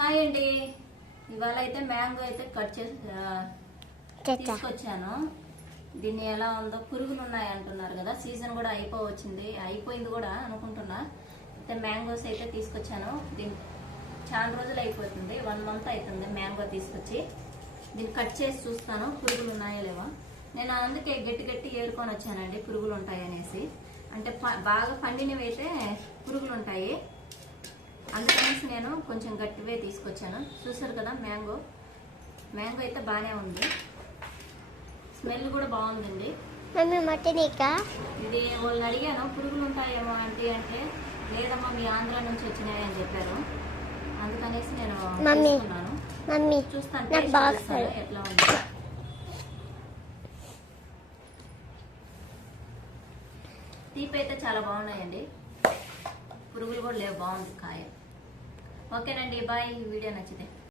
Hi అండి, ఇవాళ అయితే మ్యాంగో అయితే కట్ చేసి తీసుకొచ్చాను. దీన్ని ఎలా ఉందో, పురుగులు ఉన్నాయి అంటున్నారు కదా, సీజన్ కూడా అయిపోయింది కూడా అనుకుంటున్నా. అయితే మ్యాంగోస్ అయితే తీసుకొచ్చాను. దీన్ని చాలా రోజులు అయిపోతుంది, 1 month అవుతుంది మ్యాంగో తీసుకొచ్చి. దీన్ని కట్ చేసి చూస్తాను పురుగులు ఉన్నాయో లేవో. నేను అందుకే గట్టి ఏరుకొని వచ్చానండి, పురుగులు ఉంటాయి అనేసి. అంటే బాగా పండినవి అయితే పురుగులు ఉంటాయి, అందుకనేసి నేను కొంచెం గట్టివే తీసుకొచ్చాను. చూసారు కదా, మ్యాంగో అయితే బాగానే ఉంది, స్మెల్ కూడా బాగుందండి. ఇది వాళ్ళు అడిగాను, పురుగులు ఉంటాయేమో ఆంటీ అంటే, లేదమ్మా మీ ఆంధ్ర నుంచి వచ్చినాయి అని చెప్పారు. అందుకనేసి నేను తీసుకున్నాను. చూస్తాను ఎట్లా ఉంది. తీపి అయితే చాలా బాగున్నాయండి, పురుగులు కూడా లేవు, బాగుంది కాయ. ఓకేనండి, బాయ్. ఈ వీడియో నచ్చితే